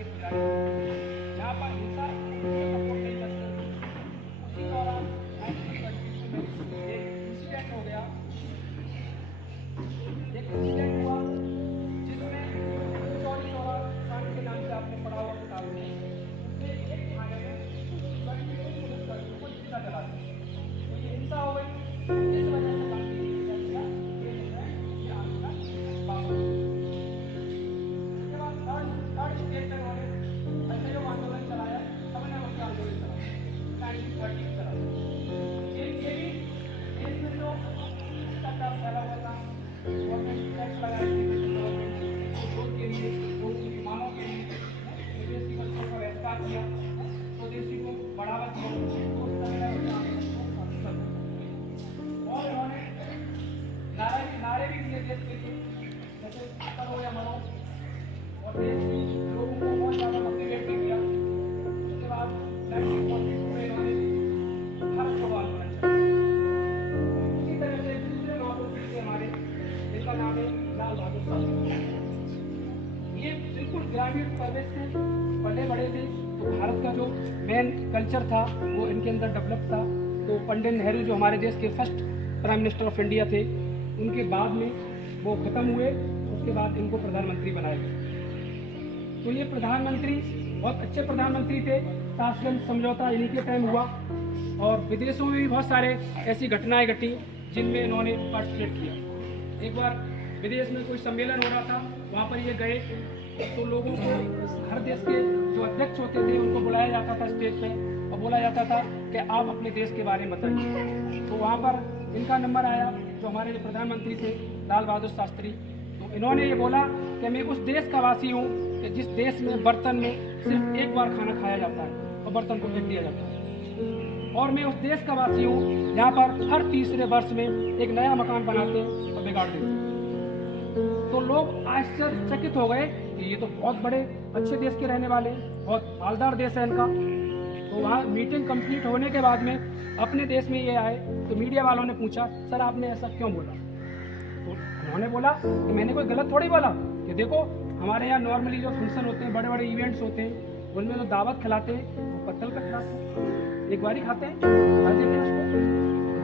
के पुजारी यहाँ पर हिंसा सपोर्ट नहीं करते। उसी दौरान 1922 में एक इंसिडेंट हो गया, एक इंसिडेंट हुआ जिसमें चौरी चौरा कांड के नाम से आपने पढ़ा हुआ किताब में, उसमें एक थाने में पुलिसकर्मियों को जिंदा जला दिया। तो ये हिंसा हो गई, इस वजह से गांधी जी ने क्या किया, ये निर्णय ये आंदोलन वापस। उसके बाद थर्ड स्टेज पे उन्होंने असहयोग आंदोलन चलाया, सबने उसका आंदोलन चलाया 1930 चलाया। ये भी देश में जो भ्रष्टाचार फैला हुआ था, गवर्नमेंट टैक्स लगा रही थी गवर्नमेंट वोट के लिए, लोगों की मांगों के लिए, विदेशी वस्तुओं का बहिष्कार किया, स्वदेशी को बढ़ावा दिया, तो उस समय और उन्होंने नारे भी दिए देश के लिए, जैसे करो या मरो, और देश के लोगों को बहुत ज़्यादा मोटिवेट भी किया। उसके बाद 1942 में इन्होंने भारत छोड़ो आंदोलन चलाया। इसी तरह से दूसरे महापुरुष थे हमारे, जिनका नाम है लाल बहादुर शास्त्री। ये बिल्कुल ग्रामीण परिवेश से पले बड़े थे, तो भारत का जो मेन कल्चर था वो इनके अंदर डेवलप था। तो पंडित नेहरू जो हमारे देश के first prime minister of India थे, उनके बाद में वो ख़त्म हुए, उसके बाद इनको प्रधानमंत्री बनाया गया। तो ये प्रधानमंत्री बहुत अच्छे प्रधानमंत्री थे। ताशकंद समझौता इन्हीं के टाइम हुआ, और विदेशों में भी बहुत सारे ऐसी घटनाएं घटी जिनमें इन्होंने पार्टिसिपेट किया। एक बार विदेश में कोई सम्मेलन हो रहा था, वहाँ पर ये गए, तो लोगों को हर देश के जो अध्यक्ष होते थे उनको बुलाया जाता था स्टेज पे, और बोला जाता था कि आप अपने देश के बारे में बताइए। तो वहाँ पर इनका नंबर आया, जो हमारे प्रधानमंत्री थे लाल बहादुर शास्त्री। तो इन्होंने ये बोला कि मैं उस देश का वासी हूँ कि जिस देश में बर्तन में सिर्फ एक बार खाना खाया जाता है और बर्तन को फेंक दिया जाता है, और मैं उस देश का वासी हूँ जहाँ पर हर तीसरे वर्ष में एक नया मकान बनाते और बिगाड़ देते। तो लोग आश्चर्यचकित हो गए कि ये तो बहुत बड़े अच्छे देश के रहने वाले, बहुत मालदार देश है इनका। तो वहाँ मीटिंग कंप्लीट होने के बाद में अपने देश में ये आए, तो मीडिया वालों ने पूछा, सर आपने ऐसा क्यों बोला? तो उन्होंने बोला कि मैंने कोई गलत थोड़ी बोला, कि देखो हमारे यहाँ नॉर्मली जो फंक्शन होते हैं, बड़े बड़े इवेंट्स होते हैं, उनमें जो दावत खिलाते हैं वो पत्तल का खिलाते हैं, एक बार ही खाते हैं, खा देते हैं उसको।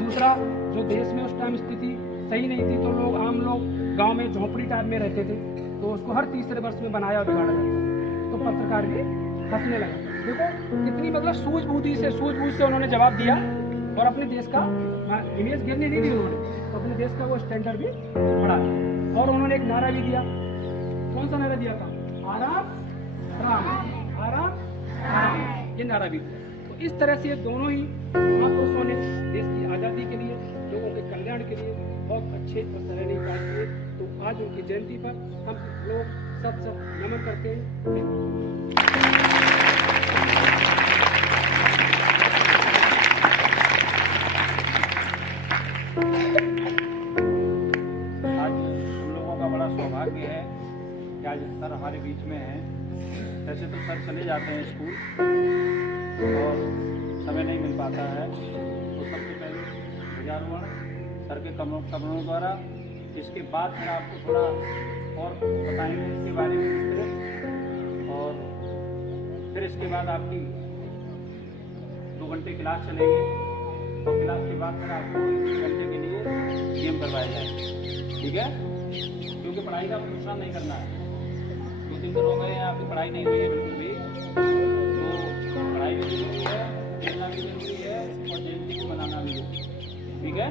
दूसरा, जो देश में उस टाइम स्थिति सही नहीं थी, तो लोग आम लोग गाँव में झोंपड़ी टाइप में रहते थे, तो उसको हर तीसरे वर्ष में बनाया और बिगाड़ा जाता था। तो पत्रकार भी हंसने लगा। देखो कितनी मतलब सूझबूझ से उन्होंने जवाब दिया, और अपने देश का इमेज गिरने नहीं दी उन्होंने, तो अपने देश का वो स्टैंडर्ड भी बढ़ाया। और उन्होंने एक नारा भी दिया। कौन सा नारा दिया था? आराम राम, आराम राम, ये नारा भी दिया। तो इस तरह से दोनों ही महापुरुषों ने देश की आज़ादी के लिए, लोगों के कल्याण के लिए बहुत अच्छे और सराहनीय कार्य किए। तो आज उनकी जयंती पर हम लोग सब नमन करते हैं। सौभाग्य है कि आज सर हमारे बीच में हैं। वैसे तो सर चले जाते हैं स्कूल और समय नहीं मिल पाता है, तो सबसे पहले ध्वजारोहण सर के कमरों द्वारा, इसके बाद फिर आपको थोड़ा और बताएंगे इसके बारे में विस्तृत, और फिर इसके बाद आपकी 2 घंटे क्लास चलेंगे, और क्लास के बाद फिर आपको 1 घंटे के लिए गेम करवाया जाएगा। ठीक है, क्योंकि पढ़ाई का नुकसान नहीं करना है। 2-3 दिन हो गए हैं आपकी पढ़ाई नहीं हुई है बिल्कुल भी, तो पढ़ाई भी जरूरी है, खेलना भी जरूरी है, और जयंती को मनाना भी जरूरी है। ठीक है,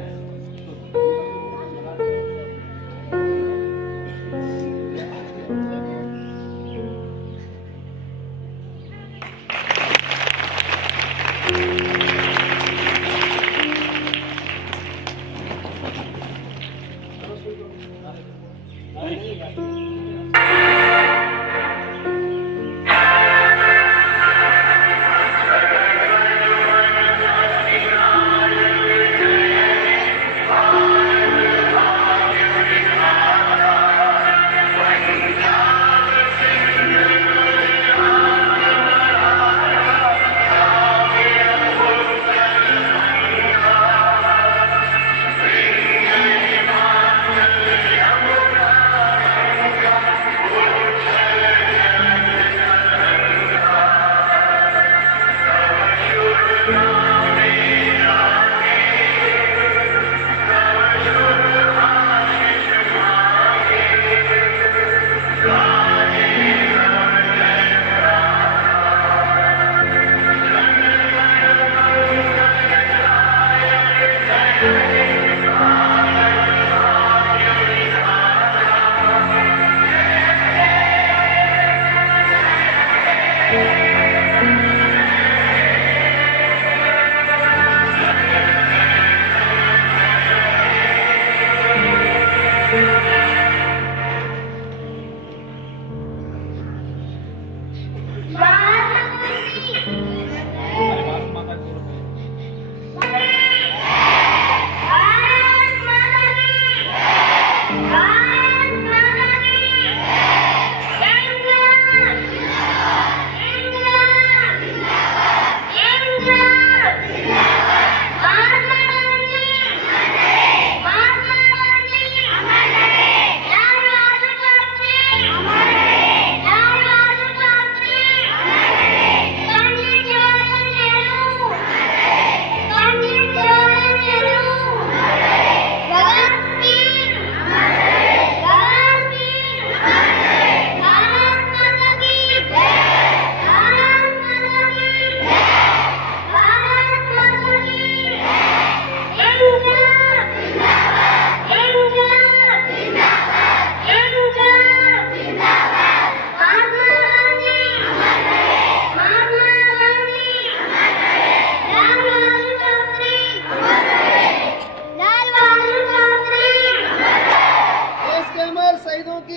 वालों की।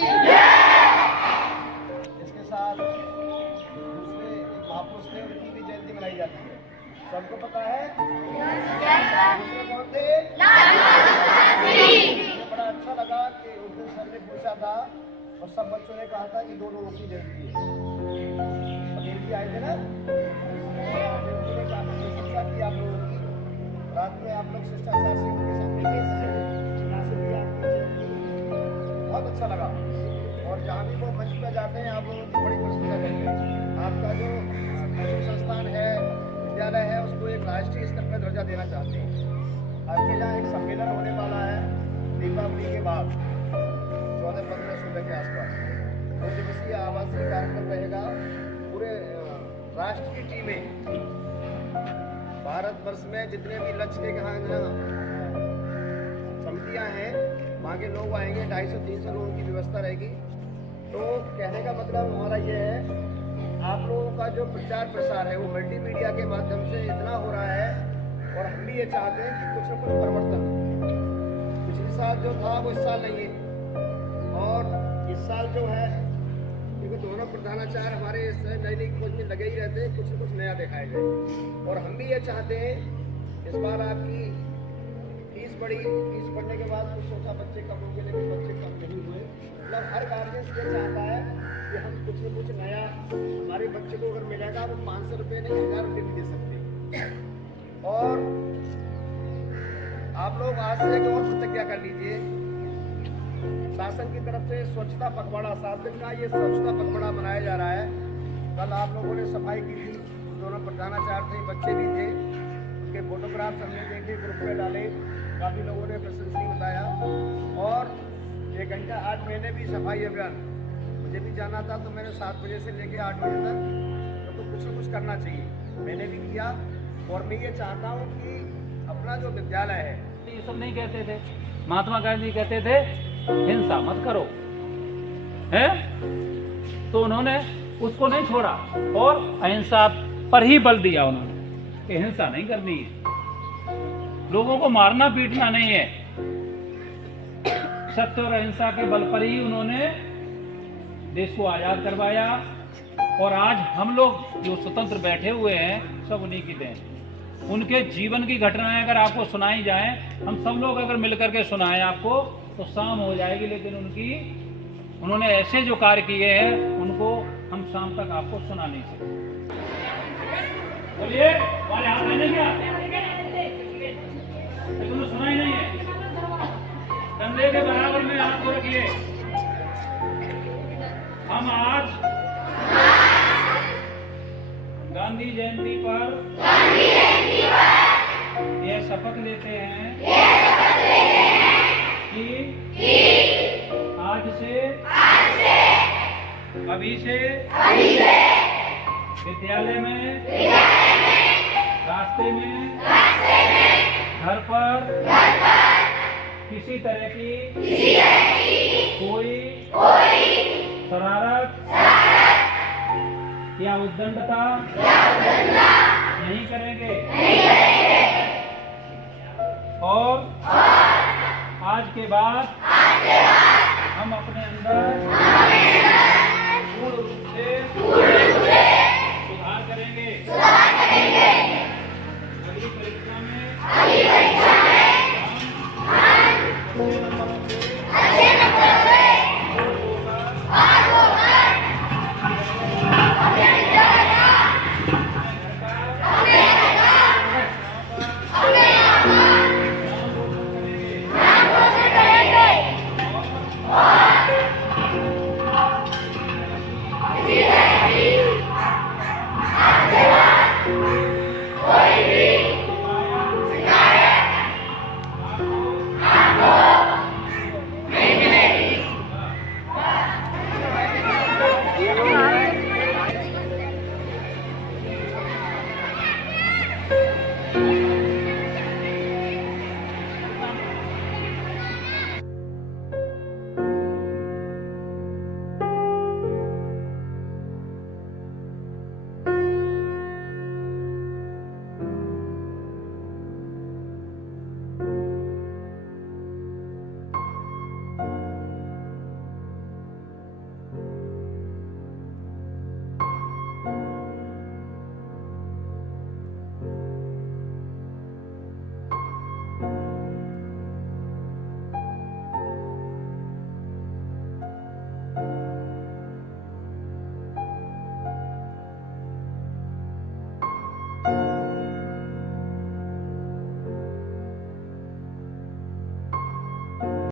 इसके साथ दूसरे एक महापुरुष थे, उनकी भी जयंती मनाई जाती है। सबको पता है दूसरे कौन थे? मुझे बड़ा अच्छा लगा कि उस दिन सर ने पूछा था और सब बच्चों ने कहा था कि 2 लोगों की जयंती है। पटेल जी आए थे ना, उन्होंने काफी प्रशंसा की आप लोगों की। रात में आप लोग शिष्टाचार से उनके साथ मिले, यहाँ से भी आपकी जयंती बहुत अच्छा लगा। और जहाँ भी वो मंच पर जाते हैं आप लोगों की बड़ी प्रशंसा करते हैं। आपका जो कोचिंग संस्थान है, विद्यालय है, उसको एक राष्ट्रीय स्तर पर दर्जा देना चाहते हैं। आपके यहाँ एक सम्मेलन होने वाला है दीपावली के बाद 14-15 के आसपास। 2 दिवसीय आवासीय कार्यक्रम रहेगा। पूरे राष्ट्र की टीमें, भारतवर्ष में जितने भी लक्ष्य के यहाँ समितियाँ हैं, वहाँ के लोग आएंगे। 250-300 लोगों की व्यवस्था रहेगी। तो कहने का मतलब हमारा ये है, आप लोगों का जो प्रचार प्रसार है वो मल्टीमीडिया के माध्यम से इतना हो रहा है। और हम भी ये चाहते हैं कि कुछ न कुछ परिवर्तन, पिछले साल जो था वो इस साल नहीं है, और इस साल जो है, क्योंकि दोनों प्रधानाचार्य हमारे इस नई नई खोज में लगे ही रहते हैं, कुछ न कुछ नया दिखाया जाए। और हम भी ये चाहते हैं, इस बार आपकी फीस बढ़ी, फीस बढ़ने के बाद कुछ सोचा बच्चे कम होंगे, लेकिन बच्चे कम नहीं हुए। मतलब हर गार्जियन ये चाहता है कि हम कुछ न कुछ नया हमारे बच्चे को अगर मिलेगा तो 500 रुपये नहीं 1000 रुपये भी दे सकते हैं। और आप लोग आज से एक और प्रतिज्ञा कर लीजिए, शासन की तरफ से स्वच्छता पखवाड़ा, 7 दिन का ये स्वच्छता पखवाड़ा मनाया जा रहा है। कल आप लोगों ने सफाई की थी, दोनों प्रधानाचार्य थे, बच्चे भी थे, उनके फोटोग्राफ हमने देखे, ग्रुप में डाले, काफ़ी लोगों ने प्रशंसनीय बताया। और 1 घंटा 8 महीने भी सफाई अभियान, मुझे भी जाना था तो मैंने 7 बजे से लेकर 8 बजे तक, तो कुछ न कुछ करना चाहिए, मैंने भी किया। और मैं ये चाहता हूँ कि अपना जो विद्यालय है, ये सब नहीं कहते थे। महात्मा गांधी कहते थे हिंसा मत करो, है? तो उन्होंने उसको नहीं छोड़ा और अहिंसा पर ही बल दिया उन्होंने कि हिंसा नहीं करनी है, लोगों को मारना पीटना नहीं है। सत्य और अहिंसा के बल पर ही उन्होंने देश को आजाद करवाया। और आज हम लोग जो स्वतंत्र बैठे हुए हैं, सब उन्हीं की देन। उनके जीवन की घटनाएं अगर आपको सुनाई जाएं, हम सब लोग अगर मिलकर के सुनाएं आपको, तो शाम हो जाएगी। लेकिन उन्होंने ऐसे जो कार्य किए हैं, उनको हम शाम तक आपको सुना नहीं सकते। बोलिए, हमारे हाथ में नहीं क्या? तुमने सुना ही नहीं है। कंधे के बराबर में हाथ को रखिए। हम आज गांधी जयंती पर यह शपथ लेते हैं कि आज से अभी से विद्यालय में, रास्ते में, घर पर किसी तरह की कोई शरारत या उद्दंडता नहीं करेंगे। और आज के बाद हम अपने अंदर